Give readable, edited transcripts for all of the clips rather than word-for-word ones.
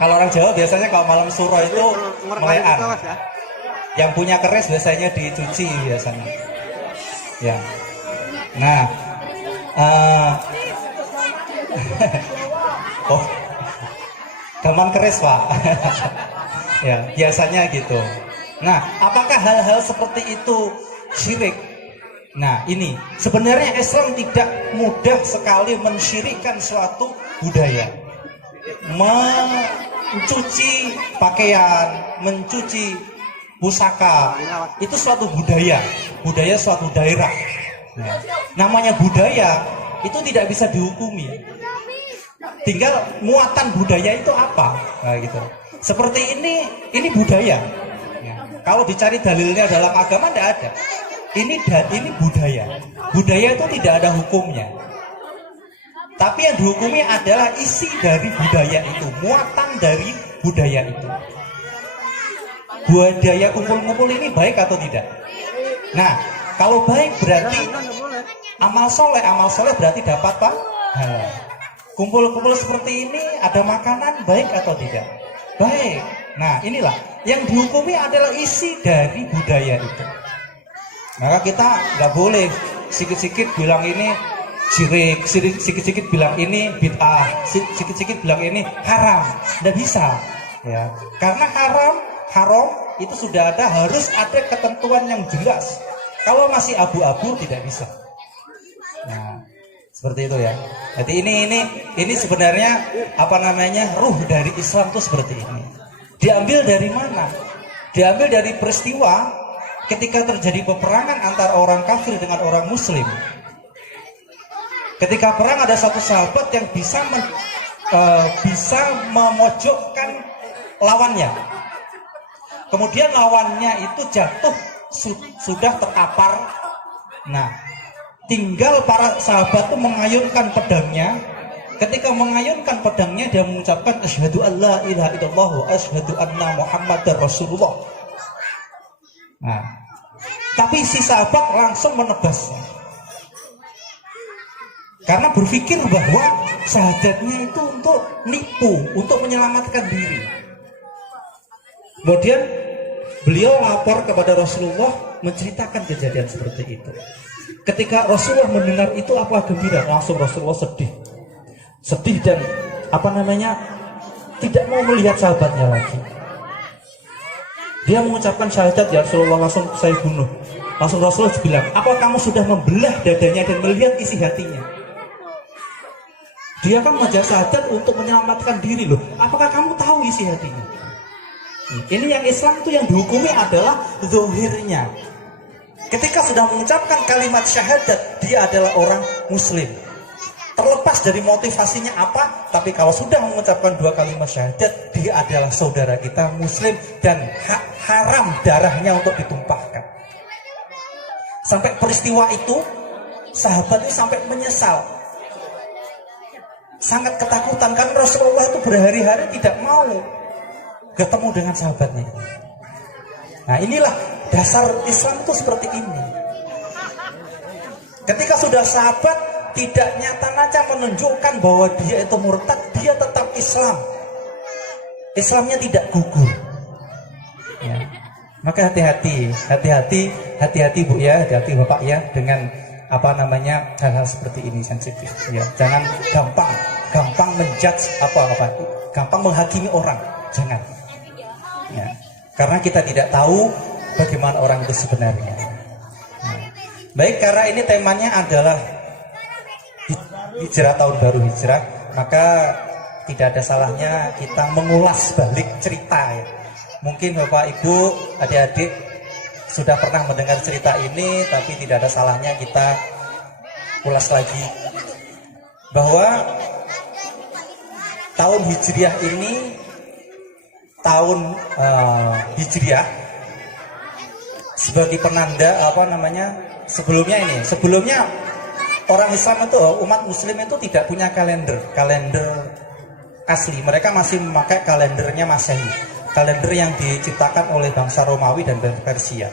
Kalau orang Jawa biasanya kalau malam suro itu melean. Yang punya keris biasanya dicuci biasanya. Ya. Nah, oh, gaman keris Pak. Ya, biasanya gitu. Nah, apakah hal-hal seperti itu syirik? Nah, ini sebenarnya Islam tidak mudah sekali mensyirikkan suatu budaya. Mencuci pakaian, mencuci pusaka, itu suatu budaya suatu daerah. Nah, namanya budaya itu tidak bisa dihukumi. Tinggal muatan budaya itu apa? Nah, gitu. Seperti ini budaya. Ya. Kalau dicari dalilnya dalam agama tidak ada. Ini budaya. Budaya itu tidak ada hukumnya. Tapi yang dihukumi adalah isi dari budaya itu, muatan dari budaya itu. Budaya kumpul-kumpul ini baik atau tidak? Nah, kalau baik berarti amal soleh berarti dapat pahala. Kumpul-kumpul seperti ini ada makanan baik atau tidak? Baik. Nah, inilah yang dihukumi adalah isi dari budaya itu. Maka kita nggak boleh sikit-sikit bilang ini syirik, sikit-sikit bilang ini bid'ah, sikit-sikit bilang ini haram. Nggak bisa, ya. Karena haram itu sudah harus ada ketentuan yang jelas. Kalau masih abu-abu tidak bisa. Nah, seperti itu ya. Jadi ini sebenarnya ruh dari Islam itu seperti ini. Diambil dari mana? Diambil dari peristiwa ketika terjadi peperangan antara orang kafir dengan orang muslim. Ketika perang ada satu sahabat yang bisa memojokkan lawannya. Kemudian lawannya itu jatuh sudah terkapar. Nah, tinggal para sahabat itu mengayunkan pedangnya. Ketika mengayunkan pedangnya, dia mengucapkan asyhadu alla ilaha illallah wa asyhadu anna muhammadar rasulullah. Nah, tapi si sahabat langsung menebasnya. Karena berpikir bahwa syahadatnya itu untuk nipu, untuk menyelamatkan diri. Kemudian beliau lapor kepada Rasulullah menceritakan kejadian seperti itu. Ketika Rasulullah mendengar itu apa gembira, langsung Rasulullah sedih dan tidak mau melihat sahabatnya lagi. Dia mengucapkan syahadat, ya Rasulullah, langsung saya bunuh. Langsung Rasulullah bilang, apa kamu sudah membelah dadanya dan melihat isi hatinya? Dia kan mengajar syahadat untuk menyelamatkan diri loh. Apakah kamu tahu isi hatinya? Ini yang Islam itu yang dihukumi adalah zahirnya. Ketika sudah mengucapkan kalimat syahadat, dia adalah orang muslim. Terlepas dari motivasinya apa, tapi kalau sudah mengucapkan dua kalimat syahadat, dia adalah saudara kita muslim dan haram darahnya untuk ditumpahkan. Sampai peristiwa itu, sahabat itu sampai menyesal. Sangat ketakutan karena Rasulullah itu berhari-hari tidak mau ketemu dengan sahabatnya. Nah, inilah dasar Islam itu seperti ini. Ketika sudah sahabat tidak nyata-nyata menunjukkan bahwa dia itu murtad, dia tetap Islam. Islamnya tidak gugur. Ya. Maka hati-hati Bu ya, hati-hati Bapak ya dengan hal-hal seperti ini sensitif. Ya, jangan gampang menjudge gampang menghakimi orang, jangan. Ya. Karena kita tidak tahu bagaimana orang itu sebenarnya. Baik, karena ini temanya adalah hijrah, tahun baru hijrah, maka tidak ada salahnya kita mengulas balik cerita ya. Mungkin Bapak Ibu, adik-adik sudah pernah mendengar cerita ini, tapi tidak ada salahnya kita ulas lagi bahwa tahun hijriah ini tahun hijriah sebagai penanda sebelumnya orang Islam itu, umat muslim itu tidak punya kalender asli. Mereka masih memakai kalendernya Masehi, kalender yang diciptakan oleh bangsa Romawi dan Persia.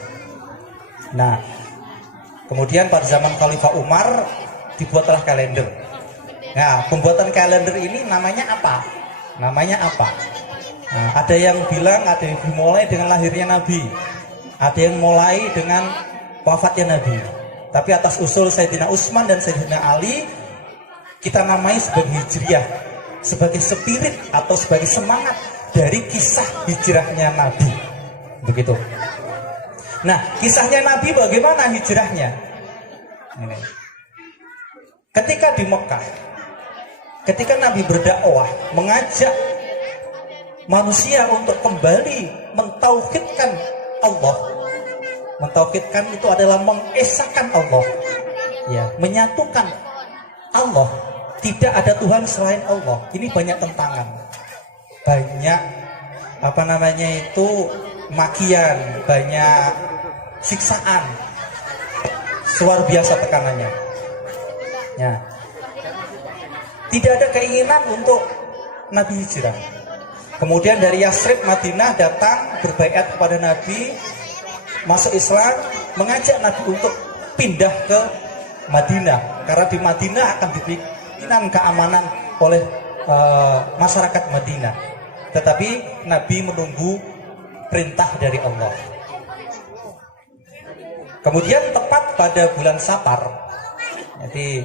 Nah, kemudian pada zaman Khalifah Umar dibuatlah kalender. Nah, pembuatan kalender ini namanya apa? Nah, ada yang bilang ada yang dimulai dengan lahirnya Nabi, ada yang mulai dengan wafatnya Nabi. Tapi atas usul Sayyidina Utsman dan Sayyidina Ali, kita namai sebagai hijriah, sebagai spirit atau sebagai semangat dari kisah hijrahnya Nabi. Begitu. Nah, kisahnya Nabi bagaimana hijrahnya? Ini. Ketika di Mekah, ketika Nabi berdakwah, mengajak manusia untuk kembali mentauhidkan Allah. Mentauhidkan itu adalah mengesahkan Allah, ya, menyatukan Allah. Tidak ada Tuhan selain Allah. Ini banyak tentangan, banyak makian, banyak siksaan, luar biasa tekanannya. Ya, tidak ada keinginan untuk Nabi hijrah. Kemudian dari Yasrib, Madinah datang berbaiat kepada Nabi, masuk Islam, mengajak Nabi untuk pindah ke Madinah, karena di Madinah akan diberikan keamanan oleh masyarakat Madinah. Tetapi Nabi menunggu perintah dari Allah. Kemudian tepat pada bulan Safar, jadi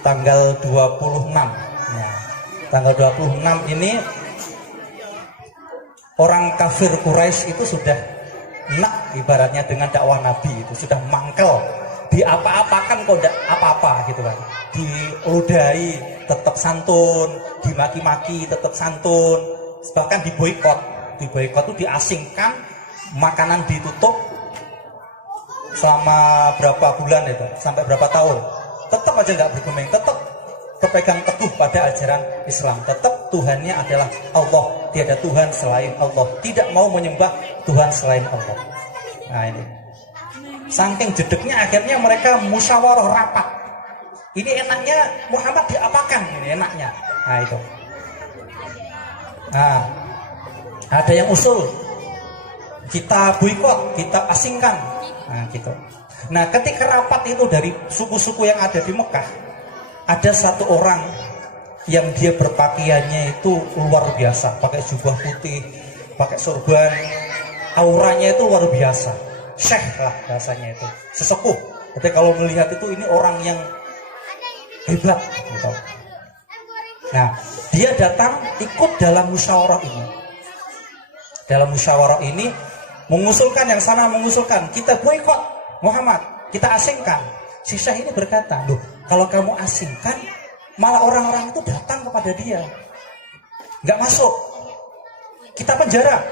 tanggal 26, ya, tanggal 26 ini orang kafir Quraisy itu sudah enak ibaratnya dengan dakwah Nabi, itu sudah mangkel, diapa-apakan kok tidak apa-apa gitu kan, diludahi tetap santun, dimaki-maki tetap santun, bahkan diboikot itu diasingkan, makanan ditutup selama berapa bulan itu, sampai berapa tahun, tetap aja nggak bergeming, tetap berpegang teguh pada ajaran Islam, tetap Tuhannya adalah Allah, tiada Tuhan selain Allah, tidak mau menyembah Tuhan selain Allah. Nah ini, saking jedeknya akhirnya mereka musyawarah rapat. Ini enaknya Muhammad diapakan, ini enaknya. Nah itu. Nah, ada yang usul kita boikot, kita asingkan. Nah gitu. Nah ketika rapat itu dari suku-suku yang ada di Mekah, ada satu orang yang dia berpakaiannya itu luar biasa, pakai jubah putih, pakai sorban, auranya itu luar biasa, syekh lah bahasanya itu, sesepuh. Jadi kalau melihat itu ini orang yang hebat gitu. Nah dia datang ikut dalam musyawarah ini. Dalam musyawarah ini mengusulkan, yang sana mengusulkan kita boikot Muhammad, kita asingkan. Si syekh ini berkata, loh kalau kamu asingkan, malah orang-orang itu datang kepada dia, nggak masuk, kita penjara.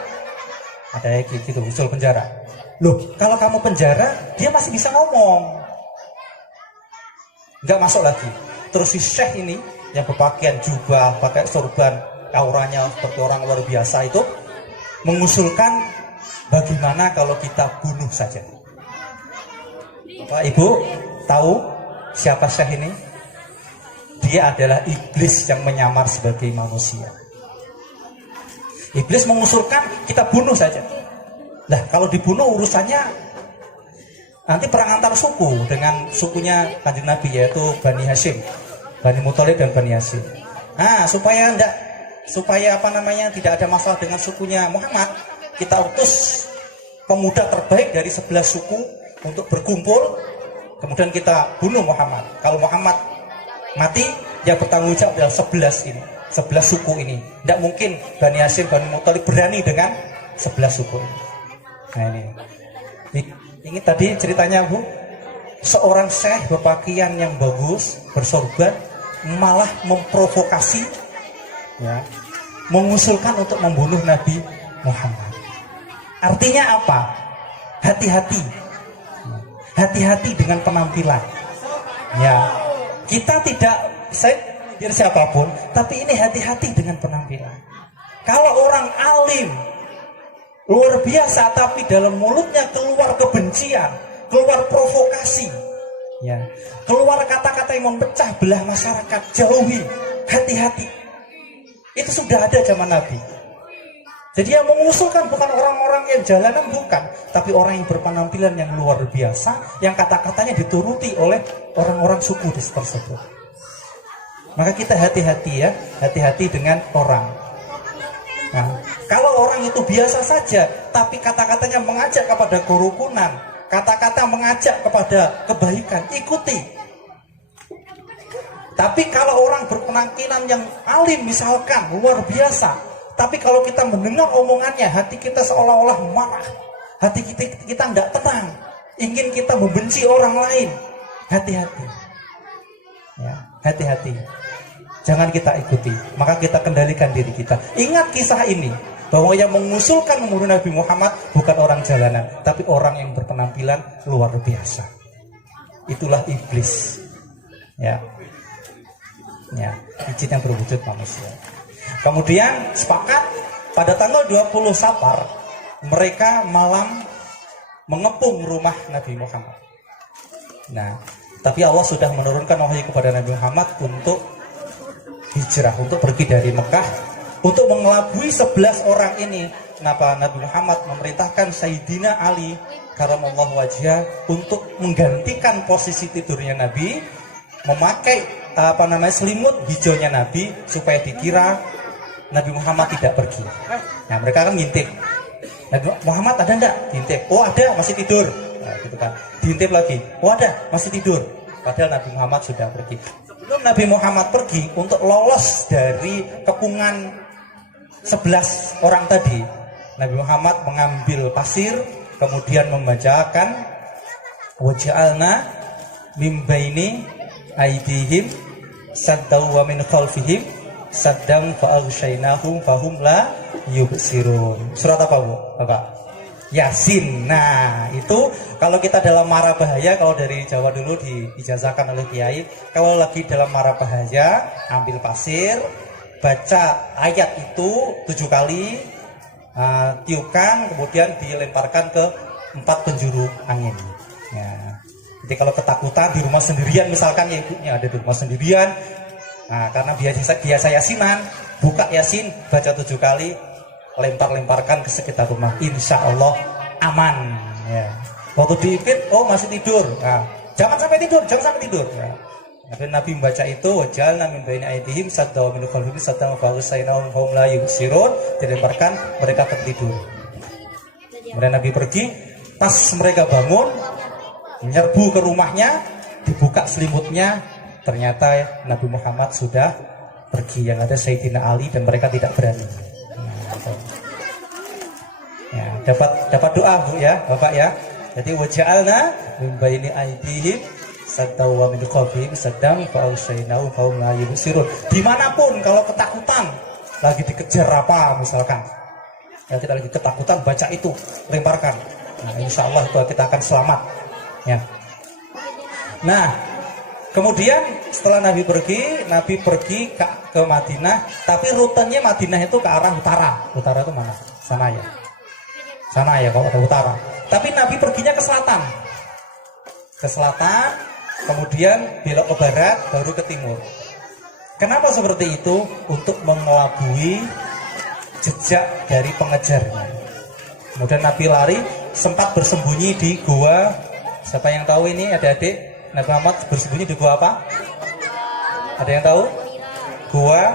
Ada gitu, usul penjara. Loh kalau kamu penjara, dia masih bisa ngomong, nggak masuk lagi. Terus si syekh ini yang berpakaian jubah, pakai sorban, auranya seperti orang luar biasa itu mengusulkan, bagaimana kalau kita bunuh saja. Bapak Ibu tahu siapa syekh ini? Dia adalah iblis yang menyamar sebagai manusia. Iblis mengusulkan kita bunuh saja. Nah kalau dibunuh urusannya nanti perang antar suku dengan sukunya Kanjeng Nabi, yaitu Bani Hashim, Bani Muthalib dan Bani Hashim. Nah supaya tidak ada masalah dengan sukunya Muhammad, kita utus pemuda terbaik dari 11 suku untuk berkumpul, kemudian kita bunuh Muhammad. Kalau Muhammad mati, yang bertanggung jawab adalah 11 suku ini. Tidak mungkin Bani Hashim, Bani Muthalib berani dengan 11 suku ini. Nah ini tadi ceritanya Bu, seorang syekh berpakaian yang bagus, bersorban, malah memprovokasi, ya, mengusulkan untuk membunuh Nabi Muhammad. Artinya apa? Hati-hati, hati-hati dengan penampilan. Ya, kita tidak, saya biar siapapun, tapi ini hati-hati dengan penampilan. Kalau orang alim luar biasa, tapi dalam mulutnya keluar kebencian, keluar provokasi, ya, keluar kata-kata yang memecah belah masyarakat, jauhi, hati-hati. Itu sudah ada zaman Nabi. Jadi yang mengusulkan bukan orang-orang yang jalanan, bukan, tapi orang yang berpenampilan yang luar biasa, yang kata-katanya dituruti oleh orang-orang suku tersebut. Maka kita hati-hati ya, hati-hati dengan orang. Nah, kalau orang itu biasa saja, tapi kata-katanya mengajak kepada kerukunan, kata-kata mengajak kepada kebaikan, ikuti. Tapi kalau orang berpenampilan yang alim misalkan, luar biasa, tapi kalau kita mendengar omongannya, hati kita seolah-olah marah, hati kita tidak tenang, ingin kita membenci orang lain, hati-hati. Ya, hati-hati. Jangan kita ikuti, maka kita kendalikan diri kita. Ingat kisah ini, bahwa yang mengusulkan membunuh Nabi Muhammad bukan orang jalanan, tapi orang yang berpenampilan luar biasa. Itulah iblis. Ya, ya, izin yang berwujud manusia. Kemudian sepakat pada tanggal 20 Safar mereka malam mengepung rumah Nabi Muhammad. Nah, tapi Allah sudah menurunkan wahyu kepada Nabi Muhammad untuk hijrah, untuk pergi dari Mekah, untuk mengelabui 11 orang ini. Kenapa Nabi Muhammad memerintahkan Sayyidina Ali karamallahu wajhah untuk menggantikan posisi tidurnya Nabi, memakai selimut hijaunya Nabi supaya dikira Nabi Muhammad tidak pergi. Nah, mereka kan ngintip, Nabi Muhammad ada enggak? Diintip, oh ada, masih tidur. Nah, gitu kan. Diintip lagi, oh ada, masih tidur. Padahal Nabi Muhammad sudah pergi. Sebelum Nabi Muhammad pergi untuk lolos dari kepungan 11 orang tadi, Nabi Muhammad mengambil pasir, kemudian membacakan waja'alna mim baini aydihim saddaw wa min khalfihim saddam fa'aghshaynahum fahum la yubsirun. Surat apa, Bu? Bapak? Yasin. Nah, itu kalau kita dalam mara bahaya, kalau dari Jawa dulu diijazahkan oleh Kiai, kalau lagi dalam mara bahaya, ambil pasir, baca ayat itu 7 kali, tiupkan, kemudian dilemparkan ke 4 penjuru angin. Ya. Jadi kalau ketakutan di rumah sendirian, misalkan ya ibunya ada di rumah sendirian, nah karena biasa yasinan, buka yasin, baca 7 kali, lempar-lemparkan ke sekitar rumah, insya Allah aman. Ya. Waktu diipit, oh masih tidur, nah, jangan sampai tidur. Ya. Nabi membaca itu, wajalna min baini aydihim saddaw min khalfihim saddaw fa'agsaynahum fahum la yubsirun, dilemparkan, mereka tertidur. Kemudian Nabi pergi, pas mereka bangun, menyerbu ke rumahnya, dibuka selimutnya, ternyata Nabi Muhammad sudah pergi. Yang ada Sayyidina Ali dan mereka tidak berani. Ya, dapat doa, Bu, ya Bapak ya. Jadi waja'alna min baini aydihim saddaw wa min khalfihim saddam fa'agsaynahum fahum la yubsirun. Dimanapun kalau ketakutan, lagi dikejar apa misalkan, ya kita lagi ketakutan, baca itu, lemparkan. Nah, insya Allah itu kita akan selamat. Ya. Nah, kemudian setelah Nabi pergi ke Madinah, tapi rutenya Madinah itu ke arah utara. Utara itu mana? Sana ya. Sana ya kalau ke utara. Tapi Nabi perginya ke selatan. Ke selatan, kemudian belok ke barat, baru ke timur. Kenapa seperti itu? Untuk mengelabui jejak dari pengejarnya. Kemudian Nabi lari, sempat bersembunyi di gua. Siapa yang tahu ini, adik-adik? Nabi Muhammad bersembunyi di gua apa? Ada yang tahu? Gua.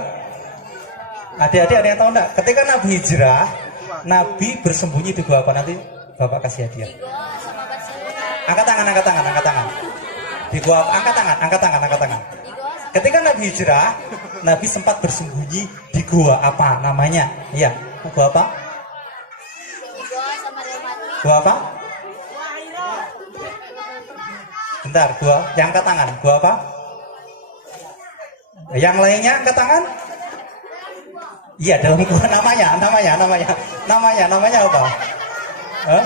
Adik-adik ada yang tahu enggak? Ketika Nabi hijrah, Nabi bersembunyi di gua apa? Nanti Bapak kasih hadiah. Angkat tangan. Di gua, angkat tangan. Ketika Nabi hijrah, Nabi sempat bersembunyi di gua apa namanya? Iya, gua apa? Gua apa? Bentar, gua yang angkat tangan. Gua apa? Yang lainnya angkat tangan? Iya, dalam gua namanya apa? Hah?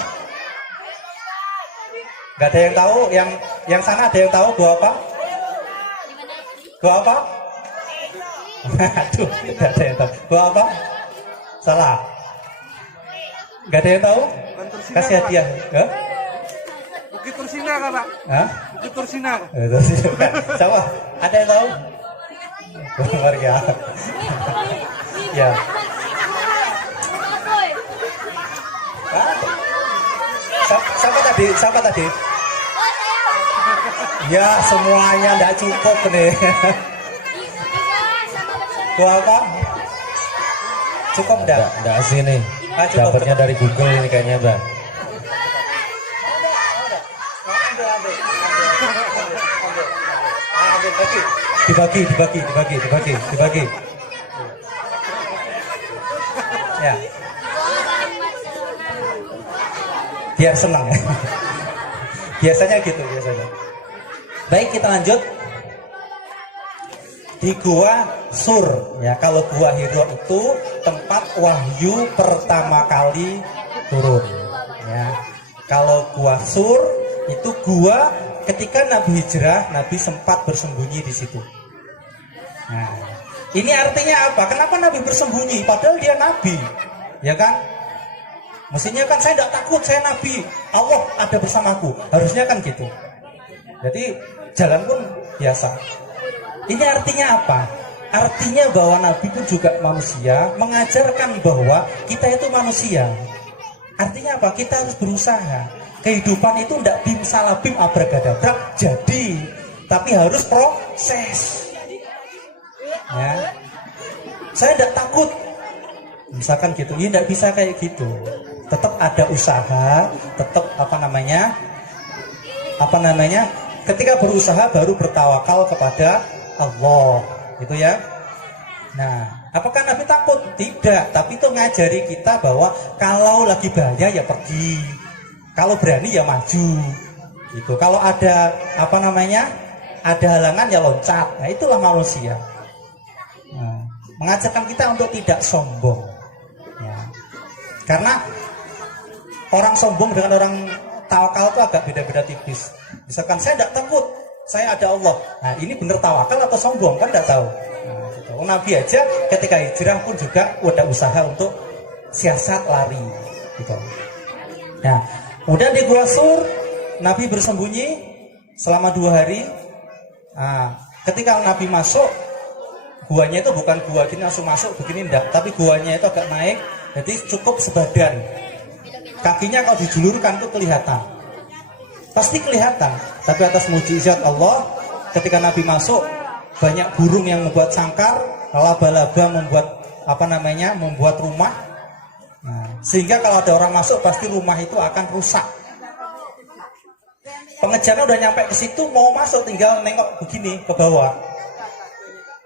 Gak ada yang tahu, yang sana ada yang tahu gua apa? Gua apa? Aduh, gak ada yang tahu. Gua apa? Salah. Gak ada yang tahu? Kasih hadiah. Hah? Bukit Tursina kan, Pak? Hah? Bukit Tursina. Siapa? Ada yang tahu? Warga. Ya. Siapa tadi? Ya, semuanya enggak cukup nih. Gua apa? Cukup enggak? Enggak asli nih. Cukup, Dapatnya dari Google ini kayaknya, Mbak. Dibagi. Ya. Biar senang ya. Biasanya gitu biasanya. Baik, kita lanjut. Di Gua Sur ya, kalau Gua Hiro itu tempat wahyu pertama kali turun ya. Kalau Gua Sur itu gua ketika Nabi hijrah, Nabi sempat bersembunyi di situ. Nah, ini artinya apa? Kenapa Nabi bersembunyi? Padahal dia Nabi, ya kan? Mestinya kan saya tidak takut, saya Nabi, Allah ada bersamaku. Harusnya kan gitu. Jadi jalan pun biasa. Ini artinya apa? Artinya bahwa Nabi pun juga manusia, mengajarkan bahwa kita itu manusia. Artinya apa? Kita harus berusaha. Kehidupan itu tidak bim salabim abracadabra jadi, tapi harus proses. Ya. Saya tidak takut, misalkan gitu. Ya tidak bisa kayak gitu. Tetap ada usaha, tetap apa namanya? Ketika berusaha baru bertawakal kepada Allah, gitu ya. Nah, apakah Nabi takut? Tidak, tapi itu ngajari kita bahwa kalau lagi bahaya ya pergi, kalau berani ya maju, gitu. Kalau ada ada halangan ya loncat. Nah, itulah manusia. Nah, mengajarkan kita untuk tidak sombong. Ya. Karena orang sombong dengan orang tawakal itu agak beda-beda tipis. Misalkan saya tidak takut, saya ada Allah. Nah, ini benar tawakal atau sombong kan tidak tahu. Nah, gitu. Nabi aja ketika hijrah pun juga udah usaha untuk siasat lari, gitu. Nah, kemudian di Gua Sur Nabi bersembunyi selama 2 hari. Nah, ketika Nabi masuk, guanya itu bukan gua gini langsung masuk begini enggak, tapi guanya itu agak naik, jadi cukup sebadan. Kakinya kalau dijulurkan itu kelihatan, pasti kelihatan. Tapi atas mujizat Allah, ketika Nabi masuk, banyak burung yang membuat sangkar, laba-laba membuat rumah. Nah, sehingga kalau ada orang masuk pasti rumah itu akan rusak. Pengejarnya udah nyampe ke situ, mau masuk tinggal nengok begini ke bawah.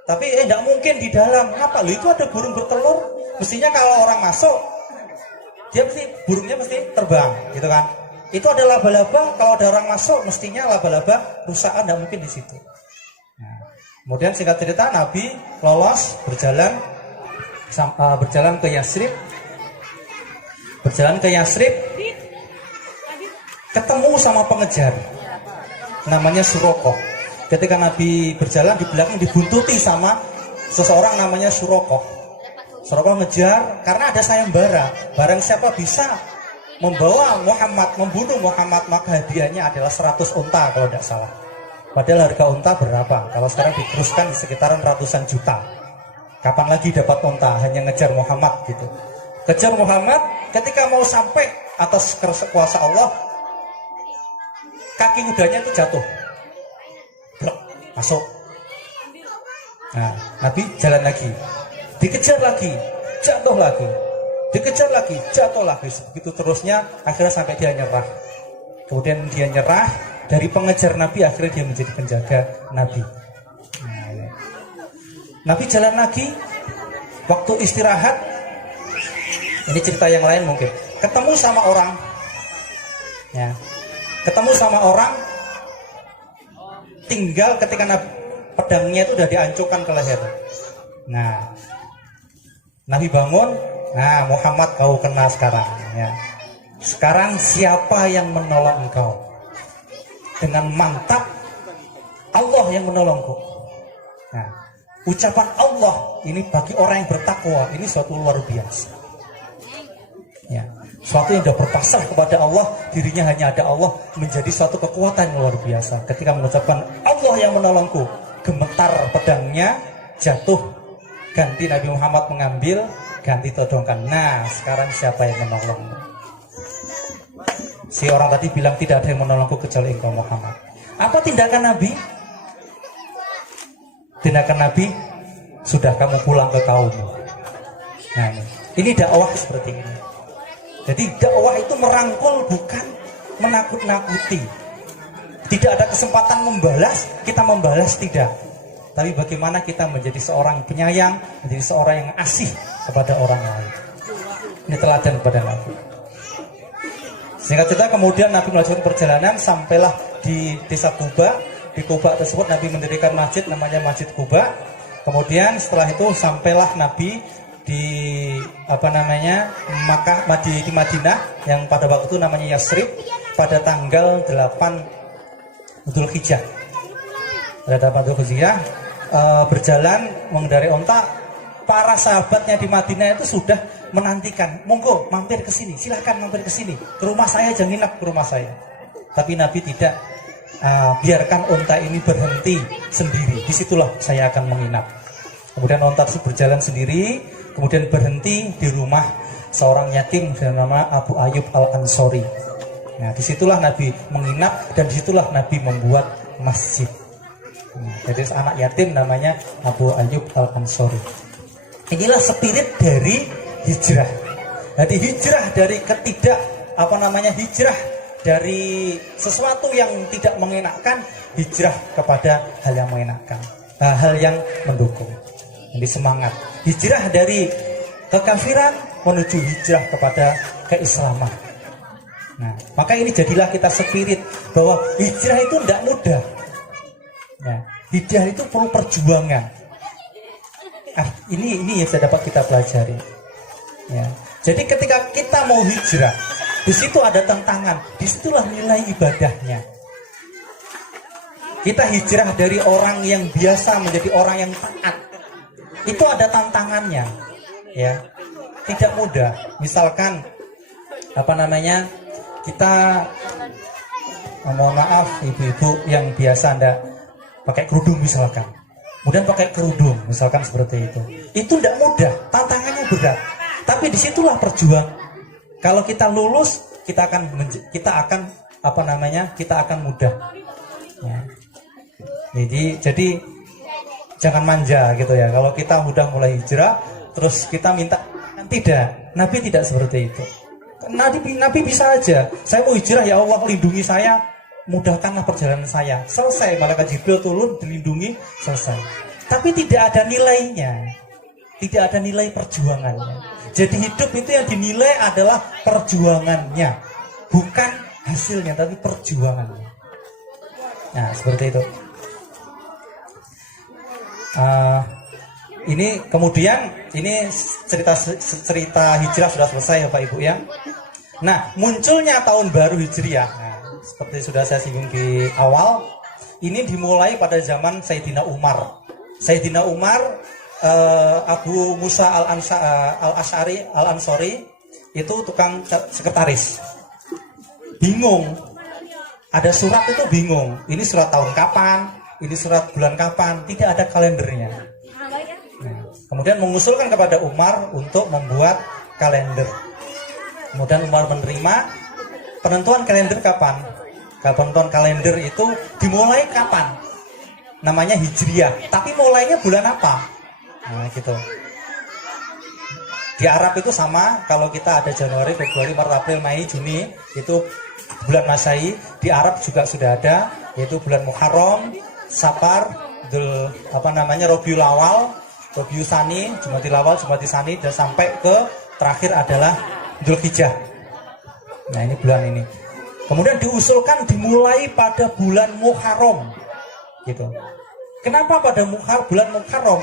Tapi tidak mungkin di dalam. Kenapa? Itu ada burung bertelur. Mestinya kalau orang masuk, burungnya mesti terbang, gitu kan? Itu ada laba-laba. Kalau ada orang masuk, mestinya laba-laba rusak, tidak mungkin di situ. Nah, kemudian singkat cerita, Nabi lolos berjalan ke Yasrib. Ketemu sama pengejar, namanya Surokoh. Ketika Nabi berjalan, di belakang dibuntuti sama seseorang namanya Surokoh. Surokoh ngejar karena ada sayembara. Barang siapa bisa membunuh Muhammad, maka hadiahnya adalah 100 unta kalau tidak salah. Padahal harga unta berapa? Kalau sekarang diteruskan di sekitaran ratusan juta. Kapan lagi dapat unta? Hanya ngejar Muhammad gitu. Kejar Muhammad, ketika mau sampai atas kuasa Allah, kaki kudanya itu jatuh. Blok, masuk. Nah, Nabi jalan lagi. Dikejar lagi, jatuh lagi. Dikejar lagi, jatuh lagi. Begitu terusnya, akhirnya sampai dia nyerah. Kemudian dia nyerah, dari pengejar Nabi, akhirnya dia menjadi penjaga Nabi. Nah, ya. Nabi jalan lagi, waktu istirahat, ini cerita yang lain mungkin. Ketemu sama orang, ya. Ketemu sama orang, tinggal ketika pedangnya itu udah diancurkan ke leher. Nah, Nabi bangun. Nah, Muhammad kau kenal sekarang, ya. Sekarang siapa yang menolong engkau? Dengan mantap, Allah yang menolongku. Nah, ucapan Allah ini bagi orang yang bertakwa ini suatu luar biasa. Ya, suatu yang sudah berpasrah kepada Allah, dirinya hanya ada Allah, menjadi suatu kekuatan yang luar biasa. Ketika mengucapkan Allah yang menolongku, gemetar pedangnya, jatuh, ganti Nabi Muhammad mengambil, ganti todongkan. Nah, sekarang siapa yang menolongmu? Si orang tadi bilang tidak ada yang menolongku kecuali engkau Muhammad. Apa tindakan Nabi? Tindakan Nabi, sudah kamu pulang ke kaummu. Nah, ini. Ini dakwah seperti ini. Jadi dakwah itu merangkul, bukan menakut-nakuti. Tidak ada kesempatan membalas, kita membalas tidak. Tapi bagaimana kita menjadi seorang penyayang, menjadi seorang yang asih kepada orang lain. Ini teladan kepada Nabi. Singkat cerita, kemudian Nabi melanjutkan perjalanan sampailah di desa Quba. Di Quba tersebut Nabi mendirikan masjid namanya Masjid Quba. Kemudian setelah itu sampailah Nabi di Makkah, di Madinah yang pada waktu itu namanya Yasrib, pada tanggal 8 Dzulhijjah. Pada 8 Dzulhijjah berjalan mengendarai onta. Para sahabatnya di Madinah itu sudah menantikan, monggo mampir ke sini, silahkan mampir ke sini, ke rumah saya, jangan nginap ke rumah saya. Tapi Nabi tidak, biarkan onta ini berhenti sendiri, disitulah saya akan menginap. Kemudian onta tersebut berjalan sendiri, kemudian berhenti di rumah seorang yatim bernama Abu Ayyub Al-Ansori. Nah, disitulah Nabi menginap dan disitulah Nabi membuat masjid. Jadi anak yatim namanya Abu Ayyub Al-Ansori. Inilah spirit dari hijrah. Jadi hijrah dari hijrah dari sesuatu yang tidak mengenakkan, hijrah kepada hal yang mengenakkan, hal yang mendukung. Jadi semangat hijrah dari kekafiran menuju hijrah kepada keislaman. Nah, maka ini jadilah kita spirit bahwa hijrah itu tidak mudah. Nah, hijrah itu perlu perjuangan. Ini yang saya dapat kita pelajari. Ya. Jadi ketika kita mau hijrah, di situ ada tantangan, disitulah nilai ibadahnya. Kita hijrah dari orang yang biasa menjadi orang yang taat, itu ada tantangannya, ya. Tidak mudah. Misalkan kita mohon maaf ibu-ibu yang biasa Anda pakai kerudung misalkan, kemudian pakai kerudung misalkan seperti itu tidak mudah, tantangannya berat. Tapi disitulah perjuangan. Kalau kita lulus, kita akan mudah. Ya. Jadi jangan manja gitu ya. Kalau kita udah mulai hijrah, terus kita minta, tidak. Nabi tidak seperti itu. Nabi bisa aja. Saya mau hijrah, ya Allah lindungi saya, mudahkanlah perjalanan saya. Selesai, malaikat Jibril turun, dilindungi, selesai. Tapi tidak ada nilainya, tidak ada nilai perjuangannya. Jadi hidup itu yang dinilai adalah perjuangannya, bukan hasilnya, tapi perjuangannya. Nah, seperti itu. Ini kemudian ini cerita hijrah sudah selesai ya Pak Ibu ya. Nah, munculnya tahun baru Hijriah. Nah, seperti sudah saya singgung di awal, ini dimulai pada zaman Sayyidina Umar. Sayyidina Umar, Abu Musa Al-Ansori itu tukang sekretaris. Bingung. Ada surat itu bingung. Ini surat tahun kapan? Ini surat bulan kapan? Tidak ada kalendernya. Nah, kemudian mengusulkan kepada Umar untuk membuat kalender. Kemudian Umar menerima. Penentuan kalender kapan? Penentuan kalender itu dimulai kapan? Namanya Hijriah. Tapi mulainya bulan apa? Nah, gitu. Di Arab itu sama. Kalau kita ada Januari, Februari, Maret, April, Mei, Juni, itu bulan Masehi. Di Arab juga sudah ada, yaitu bulan Muharram, Safar, Rabiul Awal, Rabiul Tsani, Jumadil Awal, Jumadil Tsani, dan sampai ke terakhir adalah Dzulhijjah. Nah, ini bulan ini. Kemudian diusulkan dimulai pada bulan Muharram, gitu. Kenapa pada bulan Muharram?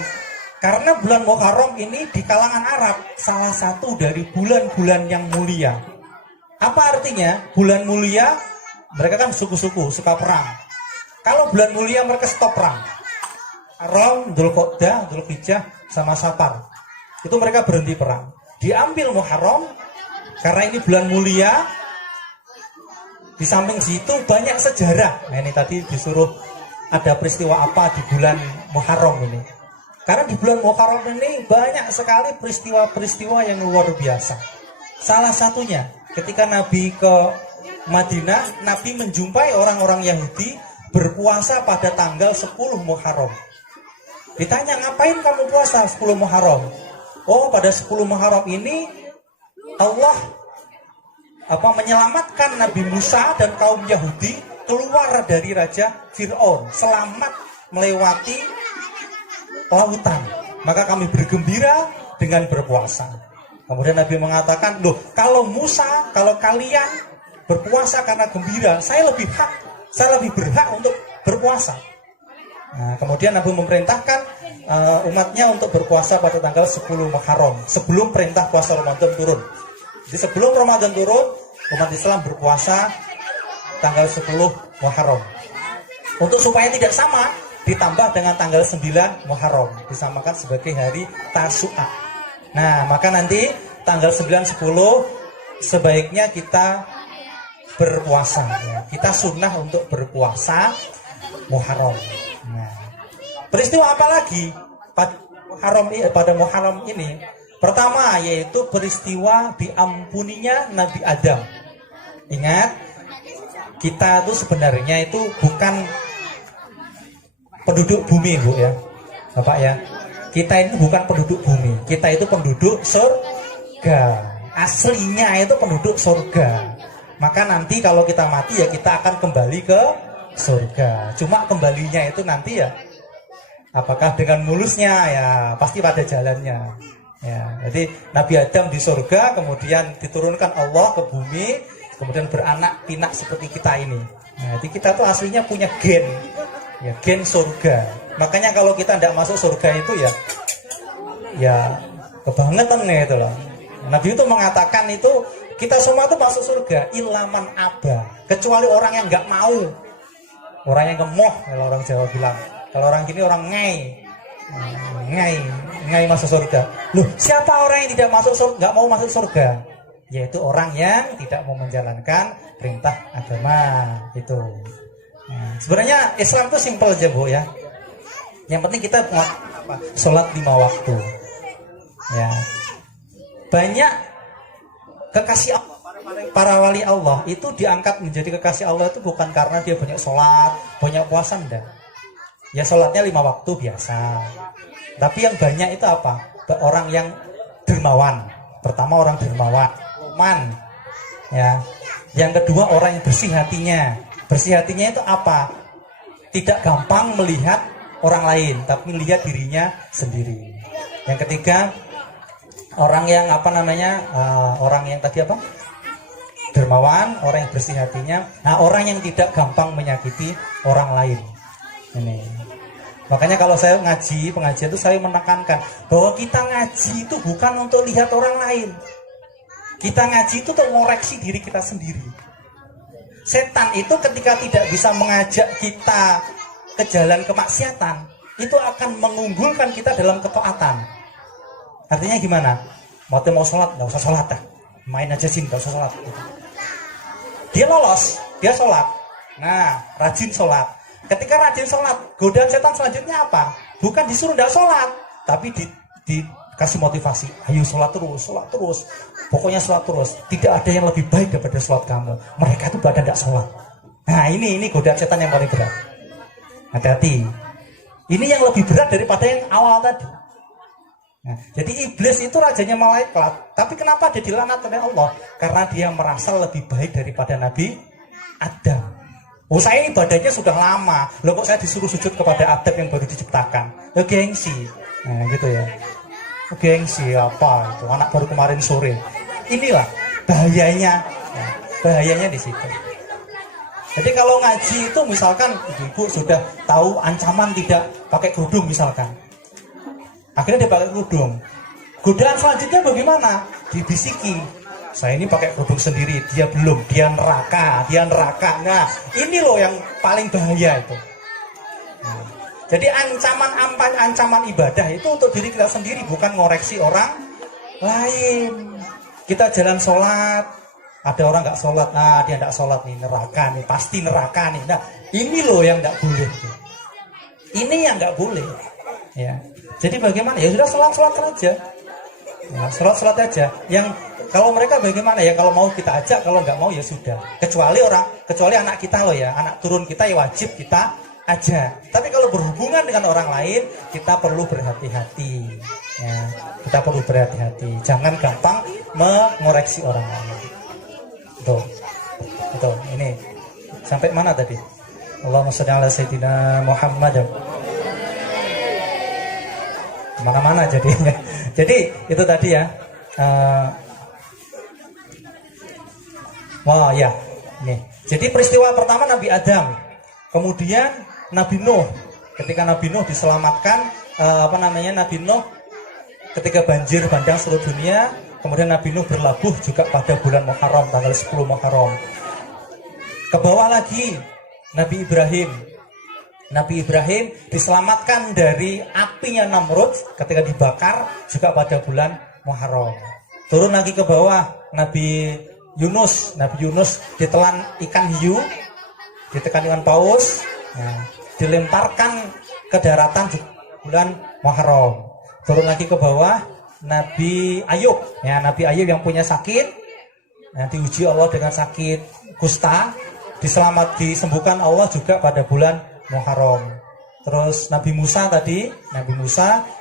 Karena bulan Muharram ini di kalangan Arab salah satu dari bulan-bulan yang mulia. Apa artinya? Bulan mulia, mereka kan suku-suku, suka perang. Kalau bulan mulia mereka stop perang. Muharram, Dzulqa'dah, Dzulhijjah, sama Safar. Itu mereka berhenti perang. Diambil Muharram, karena ini bulan mulia. Di samping situ banyak sejarah. Nah, ini tadi disuruh ada peristiwa apa di bulan Muharram ini. Karena di bulan Muharram ini banyak sekali peristiwa-peristiwa yang luar biasa. Salah satunya ketika Nabi ke Madinah, Nabi menjumpai orang-orang Yahudi berpuasa pada tanggal 10 Muharram. Ditanya, ngapain kamu puasa 10 Muharram? oh pada 10 Muharram ini Allah menyelamatkan Nabi Musa dan kaum Yahudi keluar dari Raja Fir'aun, selamat melewati lautan. Maka kami bergembira dengan berpuasa. Kemudian Nabi mengatakan, loh kalau Musa, kalau kalian berpuasa karena gembira, saya lebih berhak untuk berpuasa. Nah, kemudian Nabi memerintahkan umatnya untuk berpuasa pada tanggal 10 Muharram, sebelum perintah puasa Ramadan turun. Jadi sebelum Ramadan turun, umat Islam berpuasa tanggal 10 Muharram. Untuk supaya tidak sama, ditambah dengan tanggal 9 Muharram, disamakan sebagai hari Tasu'a. Nah, maka nanti tanggal 9, 10 sebaiknya kita berpuasa. Ya. Kita sunnah untuk berpuasa Muharram. Nah, peristiwa apa lagi pada Muharram ini? Pertama yaitu peristiwa diampuninya Nabi Adam. Ingat, kita itu sebenarnya itu bukan penduduk bumi, Bu ya, Bapak ya. Kita ini bukan penduduk bumi, kita itu penduduk surga. Aslinya itu penduduk surga. Maka nanti kalau kita mati ya kita akan kembali ke surga. Cuma kembalinya itu nanti ya, apakah dengan mulusnya ya pasti pada jalannya. Ya, jadi Nabi Adam di surga, kemudian diturunkan Allah ke bumi, kemudian beranak pinak seperti kita ini. Nah, jadi kita tuh aslinya punya gen, ya gen surga. Makanya kalau kita tidak masuk surga itu ya kebangetan nih itu loh. Nabi itu mengatakan itu kita semua tuh masuk surga, ilaman aba, kecuali orang yang nggak mau, orang yang gemoh kalau orang Jawa bilang. Kalau orang gini orang ngai masuk surga. Loh, siapa orang yang tidak masuk surga, nggak mau masuk surga? Yaitu orang yang tidak mau menjalankan perintah agama itu. Nah, sebenarnya Islam itu simpel aja, Bu ya. Yang penting kita sholat 5 waktu. Ya, banyak kekasih Allah, para wali Allah itu diangkat menjadi kekasih Allah itu bukan karena dia banyak sholat, banyak puasa, enggak. Ya sholatnya 5 waktu biasa. Tapi yang banyak itu apa? Orang yang dermawan. Pertama orang dermawan, man. Ya. Yang kedua orang yang bersih hatinya. Bersih hatinya itu apa? Tidak gampang melihat orang lain, tapi melihat dirinya sendiri. Yang ketiga orang yang orang yang tadi apa? Dermawan, orang yang bersih hatinya. Nah, orang yang tidak gampang menyakiti orang lain. Ini. Makanya kalau saya ngaji, pengajian itu saya menekankan bahwa kita ngaji itu bukan untuk lihat orang lain. Kita ngaji itu untuk ngoreksi diri kita sendiri. Setan itu ketika tidak bisa mengajak kita ke jalan kemaksiatan, itu akan mengunggulkan kita dalam ketaatan. Artinya gimana? Mau sholat, nggak usah sholat dah. Main aja sih, nggak usah sholat. Dia lolos, dia sholat. Nah, rajin sholat. Ketika rajin sholat, godaan setan selanjutnya apa? Bukan disuruh tidak sholat, tapi dikasih motivasi. Ayo sholat terus. Pokoknya sholat terus. Tidak ada yang lebih baik daripada sholat kamu. Mereka itu pada tidak sholat. Nah ini godaan setan yang paling berat. Hati-hati. Ini yang lebih berat daripada yang awal tadi. Nah, jadi iblis itu rajanya malaikat. Tapi kenapa dia dilaknat oleh Allah? Karena dia merasa lebih baik daripada Nabi Adam. Oh, saya ibadahnya sudah lama. Loh kok saya disuruh sujud kepada Adam yang baru diciptakan? Ya gengsi. Nah, gitu ya. Gengsi apa itu? Anak baru kemarin sore. Inilah bahayanya. Nah, bahayanya di situ. Jadi kalau ngaji itu misalkan ibu sudah tahu ancaman tidak pakai kerudung misalkan. Akhirnya dia pakai kerudung. Godaan selanjutnya bagaimana? Dibisiki. Saya ini pakai kerudung sendiri, dia belum, dia neraka. Nah, ini loh yang paling bahaya itu. Nah, jadi ancaman ibadah itu untuk diri kita sendiri, bukan ngoreksi orang lain. Kita jalan sholat, ada orang nggak sholat, nah dia nggak sholat nih, neraka nih, pasti neraka nih. Nah, ini loh yang nggak boleh. Ini yang nggak boleh. Ya, jadi bagaimana? Ya sudah sholat saja. Ya, sholat aja. Yang kalau mereka bagaimana ya, kalau mau kita ajak, kalau nggak mau ya sudah. Kecuali anak kita loh ya, anak turun kita ya wajib kita ajak. Tapi kalau berhubungan dengan orang lain, kita perlu berhati-hati. Ya, kita perlu berhati-hati, jangan gampang mengoreksi orang lain. Tuh, ini sampai mana tadi? Allahumma shalli ala sayyidina Muhammad. Mana-mana jadinya. Jadi itu tadi ya. Wah ya, nih. Jadi peristiwa pertama Nabi Adam, kemudian Nabi Nuh. Ketika Nabi Nuh diselamatkan, Nabi Nuh ketika banjir bandang seluruh dunia, kemudian Nabi Nuh berlabuh juga pada bulan Muharram, tanggal 10 Muharram. Ke bawah lagi Nabi Ibrahim. Nabi Ibrahim diselamatkan dari apinya Namrud ketika dibakar juga pada bulan Muharram. Turun lagi ke bawah Nabi Yunus ditelan ikan hiu, ditekan ikan paus, dilemparkan ke daratan bulan Muharram. Turun lagi ke bawah Nabi Ayub, Nabi Ayub yang punya sakit, diuji Allah dengan sakit kusta, disembuhkan Allah juga pada bulan Muharram. Terus Nabi Musa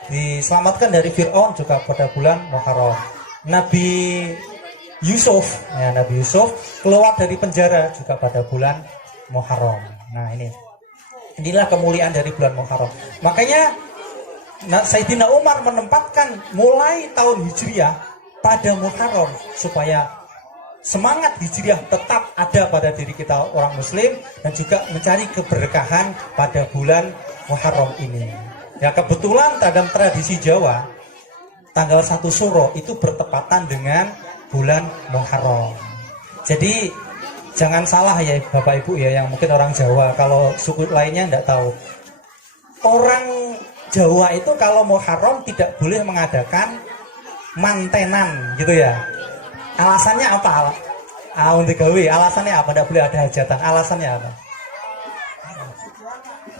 diselamatkan dari Fir'aun juga pada bulan Muharram. Nabi Yusuf keluar dari penjara juga pada bulan Muharram. Nah inilah kemuliaan dari bulan Muharram. Makanya Sayyidina Umar menempatkan mulai tahun Hijriah pada Muharram supaya semangat Hijriah tetap ada pada diri kita orang Muslim dan juga mencari keberkahan pada bulan Muharram ini. Ya kebetulan dalam tradisi Jawa tanggal 1 Suro itu bertepatan dengan bulan Muharram. Jadi jangan salah ya Bapak Ibu ya, yang mungkin orang Jawa, kalau suku lainnya enggak tahu. Orang Jawa itu kalau Muharram tidak boleh mengadakan mantenan gitu ya. Alasannya apa? Alasannya apa? Tidak boleh ada hajatan. Alasannya apa?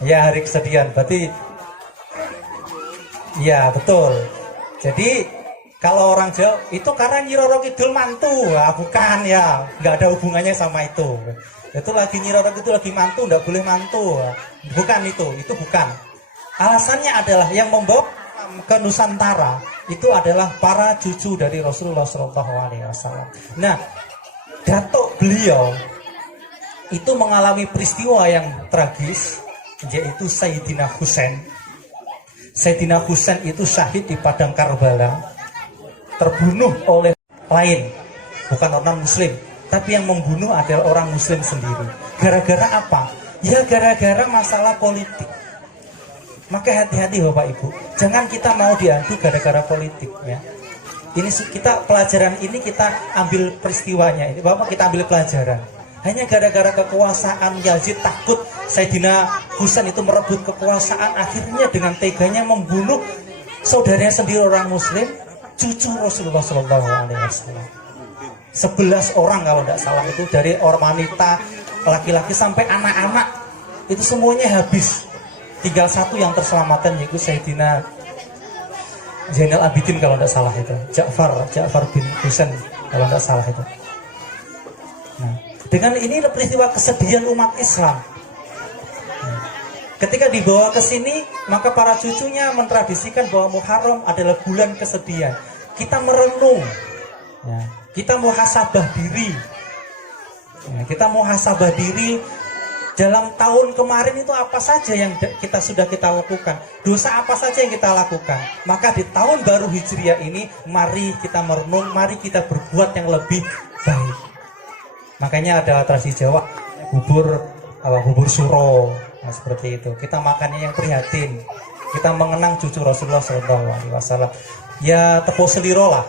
Ya hari kesedihan. Berarti ya betul. Jadi kalau orang Jawa itu karena Nyi Roro Kidul mantu, bukan ya, nggak ada hubungannya sama itu. Itu lagi Nyi Roro Kidul lagi mantu, nggak boleh mantu, bukan itu bukan. Alasannya adalah yang membawa ke Nusantara itu adalah para cucu dari Rasulullah SAW. Nah, datuk beliau itu mengalami peristiwa yang tragis, yaitu Sayyidina Husain. Sayyidina Husain itu syahid di padang Karbala, terbunuh oleh lain, bukan orang Muslim, tapi yang membunuh adalah orang Muslim sendiri. Gara-gara apa? Ya gara-gara masalah politik. Maka hati-hati Bapak Ibu, jangan kita mau diadu gara-gara politik ya. Ini kita pelajaran ini kita ambil peristiwanya ini, Bapak kita ambil pelajaran. Hanya gara-gara kekuasaan Yazid takut Sayyidina Husain itu merebut kekuasaan, akhirnya dengan teganya membunuh saudaranya sendiri orang Muslim, cucu Rasulullah SAW. 11 orang kalau tidak salah itu, dari orang wanita, laki-laki sampai anak-anak itu semuanya habis. Tinggal satu yang terselamatkan, yaitu Sayyidina Zainal Abidin kalau tidak salah itu, Ja'far bin Husain kalau tidak salah itu. Nah, dengan ini peristiwa kesedihan umat Islam. Ketika dibawa ke sini, maka para cucunya mentradisikan bahwa Muharram adalah bulan kesedihan. Kita merenung, ya, kita muhasabah diri, ya, dalam tahun kemarin itu apa saja yang sudah kita lakukan, dosa apa saja yang kita lakukan. Maka di tahun baru Hijriah ini, mari kita merenung, mari kita berbuat yang lebih baik. Makanya ada tradisi Jawa, bubur suro. Nah, seperti itu. Kita makannya yang prihatin. Kita mengenang cucu Rasulullah SAW. Ya tepuk seliro lah.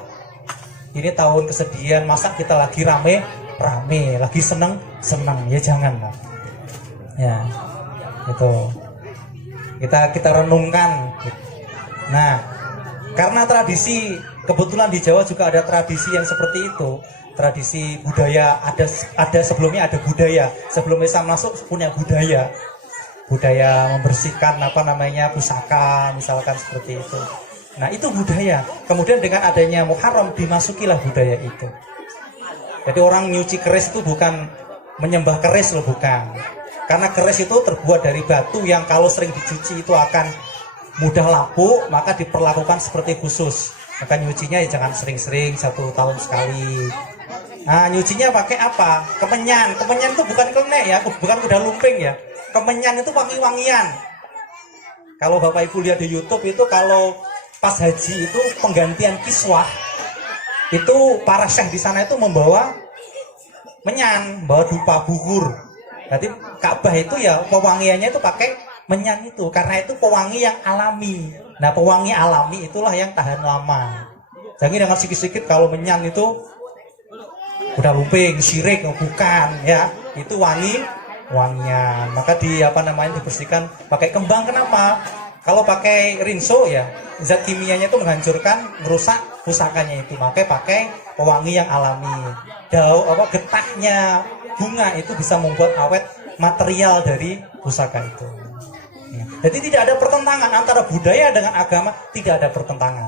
Ini tahun kesedihan, masa kita lagi rame, lagi seneng. Ya jangan lah. Ya, itu. Kita renungkan. Nah, karena tradisi, kebetulan di Jawa juga ada tradisi yang seperti itu. Tradisi budaya, ada sebelumnya ada budaya. Sebelum Islam masuk punya budaya membersihkan pusaka misalkan seperti itu. Nah itu budaya. Kemudian dengan adanya Muharram dimasukilah budaya itu. Jadi orang nyuci keris itu bukan menyembah keris loh, bukan. Karena keris itu terbuat dari batu yang kalau sering dicuci itu akan mudah lapuk, maka diperlakukan seperti khusus. Maka nyucinya ya jangan sering-sering, 1 tahun sekali. Nah, nyucinya pakai apa? Kemenyan. Kemenyan itu bukan klenek ya, bukan kuda lumping ya. Kemenyan itu wangi-wangian. Kalau Bapak Ibu lihat di YouTube itu, kalau pas haji itu penggantian kiswah, itu para syekh di sana itu membawa menyan, bawa dupa bukur. Berarti Ka'bah itu ya pewangiannya itu pakai menyan itu, karena itu pewangi yang alami. Nah, pewangi alami itulah yang tahan lama. Jangan dengan sedikit-sedikit. Kalau menyan itu udah lumping, syirik, bukan ya. Itu wangian. Maka dibersihkan pakai kembang. Kenapa? Kalau pakai rinso ya, zat kimianya itu menghancurkan, merusak pusakanya itu. Makanya pakai pewangi yang alami. Getahnya bunga itu bisa membuat awet material dari pusaka itu. Jadi tidak ada pertentangan antara budaya dengan agama, tidak ada pertentangan.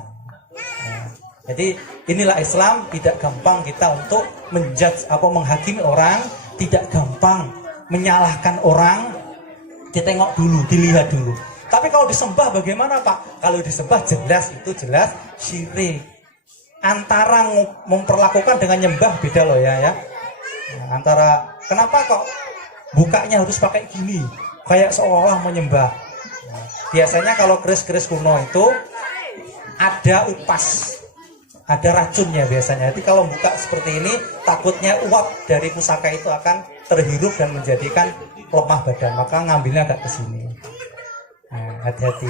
Jadi inilah Islam, tidak gampang kita untuk menghakimi orang, tidak gampang menyalahkan orang, ditengok dulu, dilihat dulu. Tapi kalau disembah bagaimana Pak? Kalau disembah jelas syirik. Antara memperlakukan dengan nyembah beda loh ya. Antara kenapa kok bukanya harus pakai gini, kayak seolah menyembah. Biasanya kalau keris-keris kuno itu ada upas, ada racunnya biasanya. Jadi kalau buka seperti ini, takutnya uap dari pusaka itu akan terhirup dan menjadikan lemah badan. Maka ngambilnya agak ke sini. Nah, hati-hati.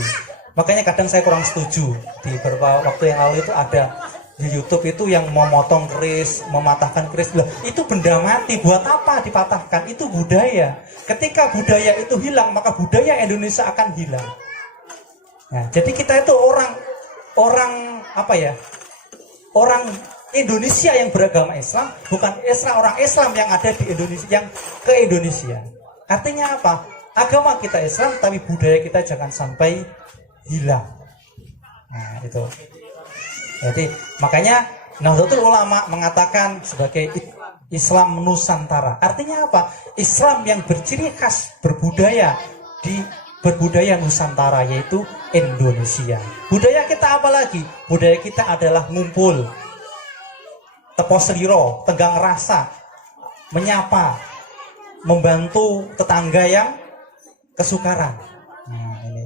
Makanya kadang saya kurang setuju. Di beberapa waktu yang lalu itu ada di YouTube itu yang memotong keris, mematahkan keris. Loh, itu benda mati, buat apa dipatahkan? Itu budaya. Ketika budaya itu hilang, maka budaya Indonesia akan hilang. Nah, jadi kita itu orang Indonesia yang beragama Islam, bukan orang Islam yang ada di Indonesia, yang ke Indonesia. Artinya apa? Agama kita Islam, tapi budaya kita jangan sampai hilang. Nah, itu. Jadi makanya Nahdlatul Ulama mengatakan sebagai Islam Nusantara. Artinya apa? Islam yang berciri khas berbudaya Nusantara, yaitu Indonesia. Budaya kita apa lagi? Budaya kita adalah ngumpul, tepo seliro, tenggang rasa, menyapa, membantu tetangga yang kesukaran. Nah, ini.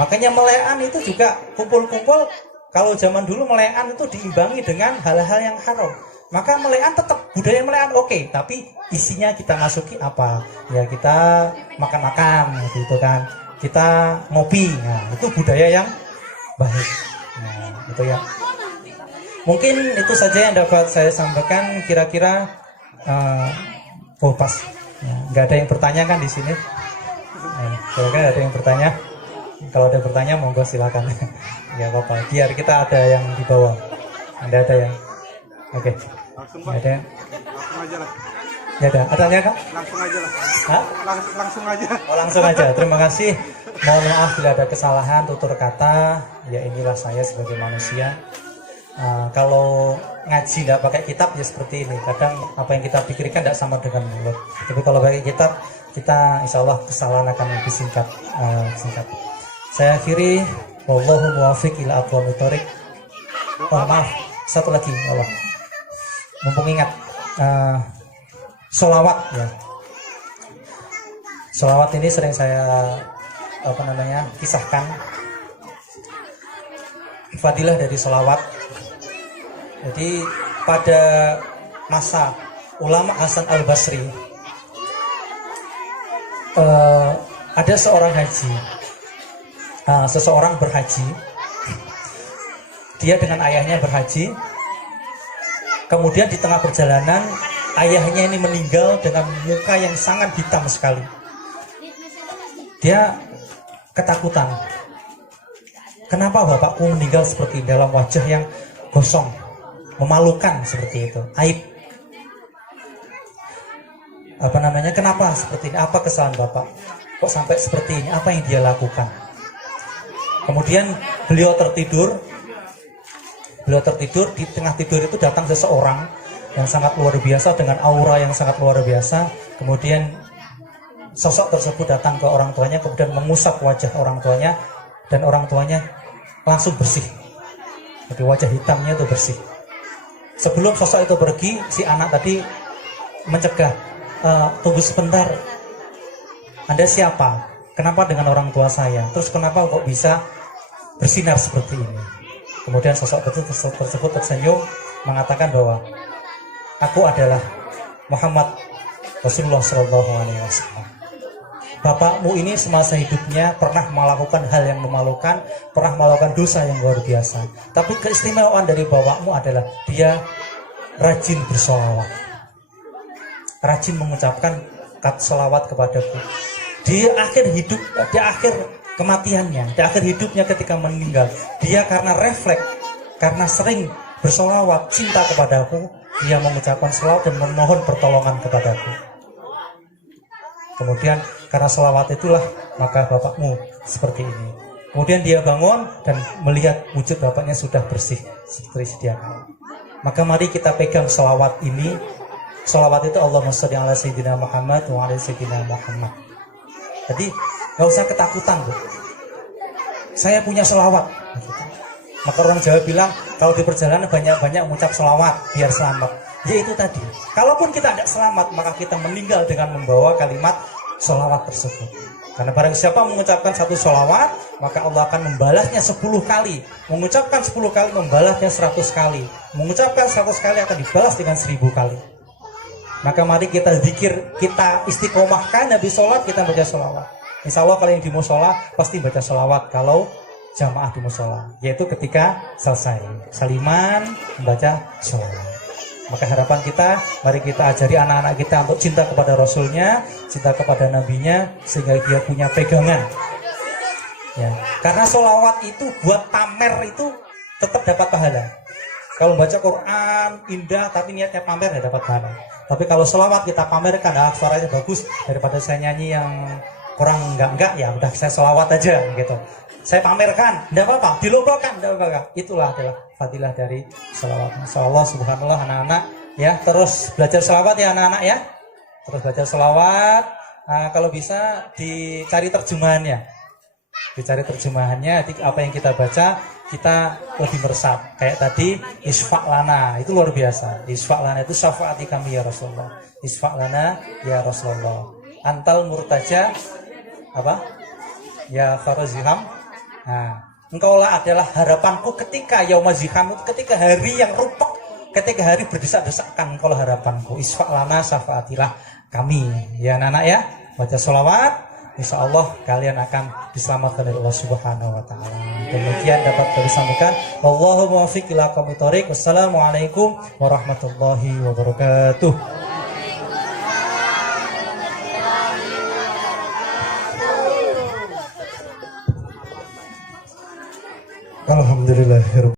Makanya melean itu juga kumpul-kumpul. Kalau zaman dulu melean itu diimbangi dengan hal-hal yang haram. Maka melean tetap budaya melean oke, tapi isinya kita masuki apa? Ya kita makan-makan gitu kan. Kita ngopi. Nah, itu budaya yang baik. Nah, itu ya. Mungkin itu saja yang dapat saya sampaikan. Kira-kira pas. Ya, nggak ada yang bertanya kan di sini? Nah, kira-kira ada yang bertanya? Kalau ada bertanya monggo silakan. Ya apa-apa. Biar kita ada yang di bawah. Ada yang. Oke. Langsung Pak. Ada. Langsung aja lah. Ya ada. Adanya Kak? Langsung aja lah. Hah? Langsung aja. Oh, langsung aja. Terima kasih. Mohon maaf bila ada kesalahan tutur kata. Ya inilah saya sebagai manusia. Kalau ngaji nggak pakai kitab ya seperti ini. Kadang apa yang kita pikirkan tidak sama dengan mulut. Tapi kalau pakai kitab, kita insya Allah kesalahan akan lebih singkat. Saya akhiri. Wallahu muwaffiq ila aqwamit thoriq. Maaf. Satu lagi Allah. Mumpung ingat sholawat ya. Sholawat ini sering saya kisahkan fadilah dari sholawat. Jadi pada masa ulama Hasan al-Basri ada seorang haji, seseorang berhaji. Dia dengan ayahnya berhaji. Kemudian di tengah perjalanan ayahnya ini meninggal dengan muka yang sangat hitam sekali. Dia ketakutan. Kenapa bapakku meninggal seperti dalam wajah yang gosong, memalukan seperti itu, aib. Kenapa seperti ini? Apa kesalahan bapak? Kok sampai seperti ini? Apa yang dia lakukan? Kemudian beliau tertidur. Di tengah tidur itu datang seseorang yang sangat luar biasa dengan aura yang sangat luar biasa. Kemudian sosok tersebut datang ke orang tuanya, kemudian mengusap wajah orang tuanya dan orang tuanya langsung bersih. Jadi wajah hitamnya itu bersih. Sebelum sosok itu pergi, si anak tadi mencegah, tunggu sebentar. Anda siapa? Kenapa dengan orang tua saya? Terus kenapa kok bisa bersinar seperti ini? Kemudian sosok tersebut tersenyum mengatakan bahwa aku adalah Muhammad Rasulullah SAW. Bapakmu ini semasa hidupnya pernah melakukan hal yang memalukan, pernah melakukan dosa yang luar biasa. Tapi keistimewaan dari bapakmu adalah dia rajin bersolawat, rajin mengucapkan selawat kepadaku. Di akhir hidup, di akhir kematiannya, di akhir hidupnya ketika meninggal, dia karena refleks, karena sering bersolawat, cinta kepadaku, dia mengucapkan selawat dan memohon pertolongan kepadaku. Kemudian karena selawat itulah maka bapakmu seperti ini. Kemudian dia bangun dan melihat wujud bapaknya sudah bersih seperti sedia kala. Maka mari kita pegang selawat ini. Selawat itu Allahumma sholli ala sayyidina Muhammad wa ala sayyidina Muhammad. Jadi gak usah ketakutan, Bu. Saya punya selawat. Maka orang Jawa bilang kalau di perjalanan banyak-banyak mengucap selawat biar selamat. Ya itu tadi. Kalaupun kita tidak selamat, maka kita meninggal dengan membawa kalimat selawat tersebut. Karena barang siapa mengucapkan satu selawat, maka Allah akan membalasnya 10 kali. Mengucapkan 10 kali, membalasnya 100 kali. Mengucapkan 100 kali akan dibalas dengan 1000 kali. Maka mari kita zikir, kita istiqomahkan habis sholat kita baca sholawat. Insya Allah kalau yang di musola pasti baca sholawat kalau jamaah di musola, yaitu ketika selesai saliman membaca sholawat. Maka harapan kita, mari kita ajari anak-anak kita untuk cinta kepada Rasulnya, cinta kepada Nabinya, sehingga dia punya pegangan. Ya, karena sholawat itu buat pamer itu tetap dapat pahala. Kalau baca Quran indah tapi niatnya pamer ya dapat pahala. Tapi kalau sholawat kita pamerkan, suaranya bagus, daripada saya nyanyi yang kurang enggak ya udah saya sholawat aja gitu. Saya pamerkan, tidak apa-apa, dilombakan, tidak apa-apa. Itulah adalah fadilah dari sholawat. Insyaallah subhanallah anak-anak ya, terus belajar sholawat ya anak-anak ya. Terus belajar sholawat, kalau bisa dicari terjemahannya. Dicari terjemahannya, apa yang kita baca kita lebih meresap. Kayak tadi isfa' lana, itu luar biasa. Isfa' lana itu syafaati kami ya Rasulullah. Isfa' lana ya Rasulullah. Antal murtaja apa? Ya faraziham. Nah, engkaulah adalah harapanku ketika yaumaziham, ketika hari yang rupak, ketika hari berdesak-desakan, engkaulah harapanku. Isfa' lana syafaatilah kami. Ya anak-anak ya, baca sholawat. Insya Allah kalian akan diselamatkan dari Allah Subhanahu wa Ta'ala. Demikian dapat kami sampaikan. Wallahu muwaffiq ila aqwamit thoriq. Wassalamualaikum warahmatullahi wabarakatuh. Alhamdulillah.